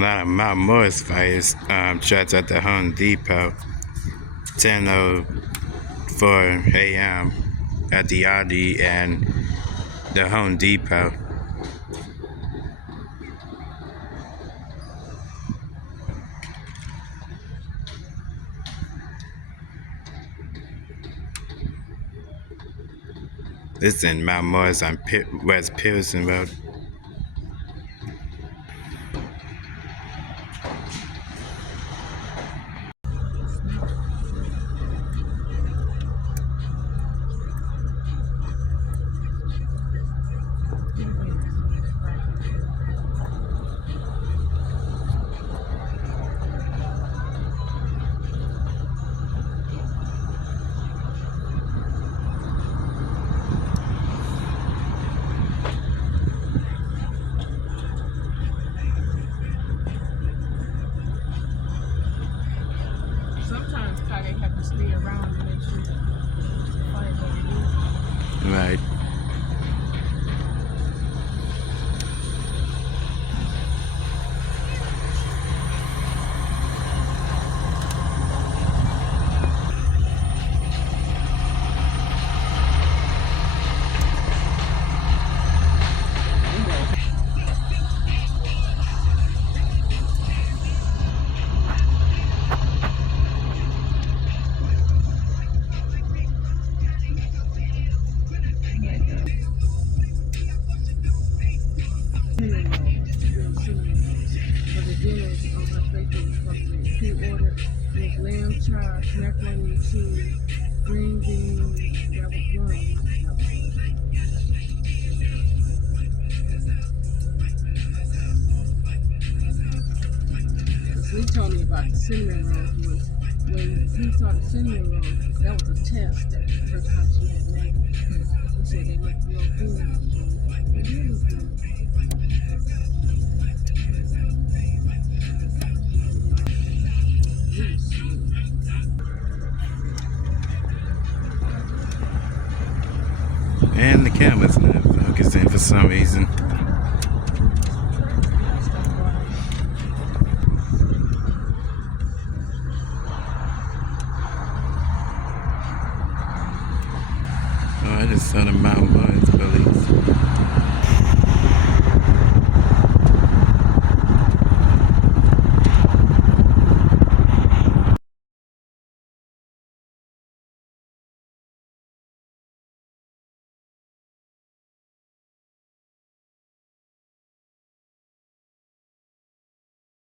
lot of Mount Morris fires shots at the Home Depot. 10:04 a.m. at the Aldi and the Home Depot. This is in Mount Morris on West Pierson Road. Sometimes they have to stay around to make sure the fire doesn't move. Right. For the dinners on her birthday was supposed to be pre-ordered. There was lamb chops, macaroni and cheese, green beans. That was one. Because he told me about the cinnamon rolls. When he saw the cinnamon rolls, that was a test that the first time she had made it. He said they looked real good. They did look good. And the camera's not focusing for some reason. Oh, I just saw the Mount Morris police.